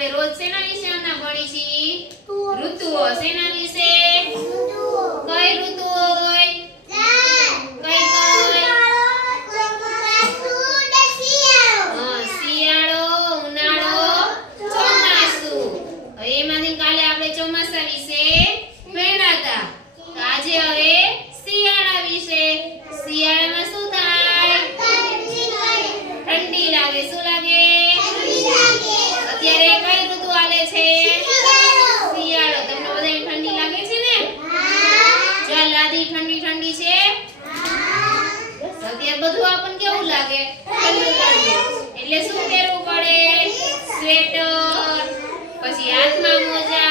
આપણે રોજ શેના વિશે આના ભણી છીએ? ઋતુઓ. શેના વિશે? કઈ ઋતુ હોય? કઈ કઈ શિયાળો. ઉનાળો ચોમાસું. હવે એમાંથી કાલે આપણે ચોમાસા વિશે ભણ્યા હતા. આજે હવે શિયાળા વિશે. શિયાળામાં શું થાય? ઠંડી લાગે. શું લાગે અત્યારે કઈ ઋતુ હાલે છે શિયાળો તમને બધાને ઠંડી લાગે છે ને ચાલ લાદી ઠંડી ઠંડી છે? તો અત્યારે બધું આપણને કેવું લાગે? એટલે શું પહેરવું પડે? સ્વેટર, પછી હાથમાં મોજા?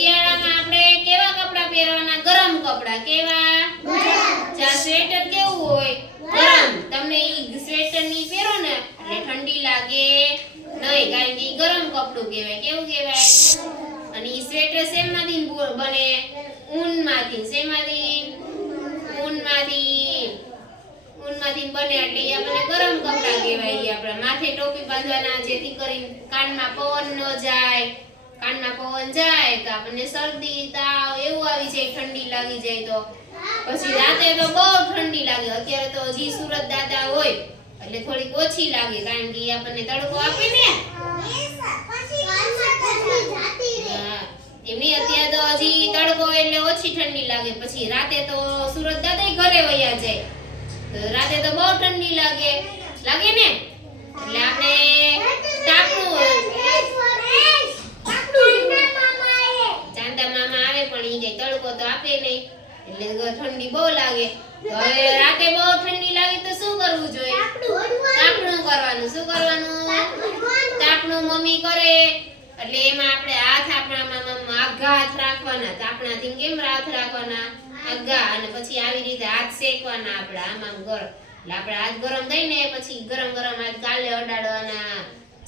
શિયાળામાં આપણે કેવા કપડાં પહેરવાના? ગરમ કપડાં. કેવા? જા સ્વેટર કેવું હોય ગરમ. તમને ઈ સ્વેટરની પહેરો ને એટલે ઠંડી લાગે. નહીં કારણ કે ગરમ કપડું કહેવાય. કેવું કહેવાય? અને ઈ સ્વેટર શેમાંથી બને? ઊનમાંથી. શેમાંથી? ઊનમાંથી. ઊનમાંથી બને એટલે ઈ આપણે ગરમ કપડાં કહેવાય ઈ આપણા. માથે ટોપી બાંધવાના જેથી કરીને કાનમાં પવન ન જાય. કાનમાં પવન જાય તો આપણને શરદી, તાવ એવું આવી જાય, ઠંડી લાગી જાય તો. પછી રાતે તો બહુ ઠંડી લાગે. અત્યારે તો હજી સુરત દાદા હોય, એટલે થોડીક ઓછી લાગે, કારણ કે આપણને તડકો આપે ને. એમની અત્યારે તો હજી તડકો એટલે ઓછી ઠંડી લાગે. પછી રાતે તો સુરત દાદા ઘરે વયા જાય. રાતે તો બહુ ઠંડી લાગે. લાગે ને? એટલે આપણે તાપનું ચાંદા મામા આવે પણ ઈ કઈ તડકો તો આપે નહીં એટલે ઠંડી બહુ લાગે? હવે રાતે બહુ ઠંડી લાગે તો શું કરવું જોઈએ? તાપણું કરવાનું શું કરવાનું? તાપણું મમ્મી કરે. એટલે એમાં આપણે હાથ આપણામાં હાથ રાખવાના. તાપણાથી કેમ હાથ રાખવાના? આઘા. અને પછી આવી રીતે હાથ શેકવાના આપણા. આમાં ગરમ. એટલે આપણે હાથ ગરમ થઈ ને પછી ગરમ ગરમ હાથ કાલે અડાડવાના.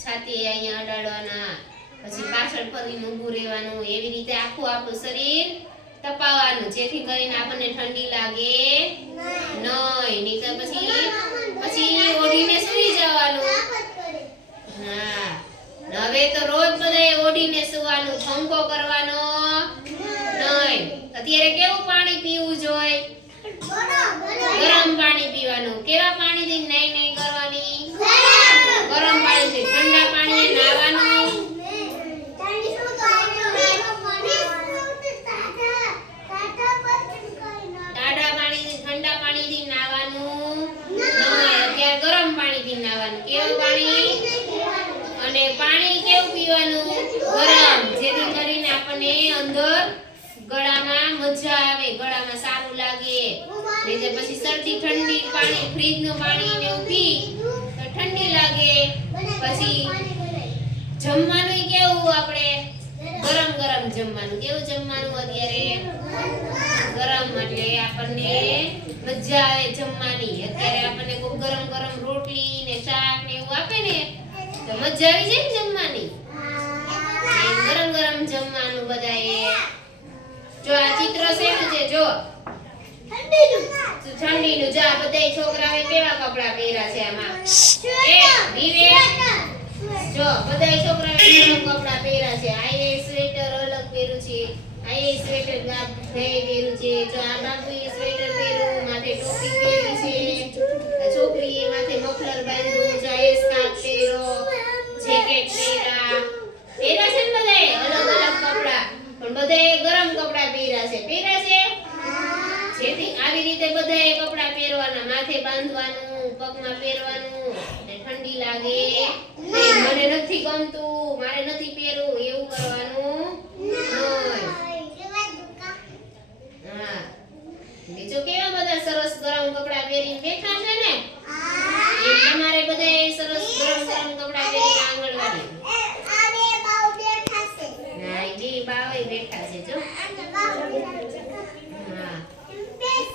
છાતી અહીંયા અડાડવાના. પછી પાછળ ફરીને ઊભું રહેવાનું. એવી રીતે આખું આપણું શરીર જેથી કરીને આપણને ઠંડી લાગે નહીં. તો પછી પછી ઓઢીને સૂઈ જવાનું. હા. હવે તો રોજ બધાએ ઓઢીને સુવાનું થંભો કરવાનો. નહીં. અત્યારે કેવું પાણી પીવું જોઈએ ગરમ પાણી પીવાનું કેવા પાણીથી નાઈ નાઈ કરવાની ગરમ પાણીથી ઠંડા પાણીએ નાહવાનું ટાઢા પાણીથી ઠંડા પાણીથી નાહવાનું નહીં અત્યારે ગરમ કેવું પાણી? અને પાણી કેવું પીવાનું? ગરમ. જેથી કરીને આપણને અંદર ગળામાં મજા આવે, ગળામાં સારું લાગે. એટલે પછી શરદી, ઠંડી, પાણી, ફ્રીજનું પાણી ને પી, તો ઠંડી લાગે. પછી જમવાનું કેવું આપણે? ગરમ ગરમ જમવાનું. કેવું જમવાનું અત્યારે? ગરમ. એટલે આપણને મજા આવે જમવાની. અત્યારે મજા આવી જાય ને જમવાની? ગરમ ગરમ જમવાનું બધાએ. જો આ ચિત્ર શેનું છે, જો? ઠંડીનું જા, બધાય છોકરાએ કેવા કપડા પહેર્યા છે આમાં? જો, બધાય છોકરાઓએ ગરમ કપડા પહેર્યા છે? આ એ સ્વેટર અલગ પહેર્યું છે આ એ સ્વેટર ગાબ પહેર્યું છે, જો આ બાબુએ સ્વેટર પહેર્યું માથે ટોપી પહેરી છે આ છોકરીએ માથે મફલર બાંધ્યું જો આ એ સ્કાર્ફ પહેર્યો જેકેટ પહેર્યા પહેર્યા છે ને બધાએ અલગ અલગ કપડા પણ બધાએ ગરમ કપડા પહેર્યા છે પહેર્યા છે જેથી આવી રીતે બધાએ કપડા પહેરવાના માથે બાંધવાનું પગમાં પહેરવાનું ને ઠંડી લાગે. મને નથી ગમતું મારે નથી પહેરવું એવું કરવાનું. હા. બીજો કેવા બધા સરસ ગરમ કપડા પહેરીને બેઠા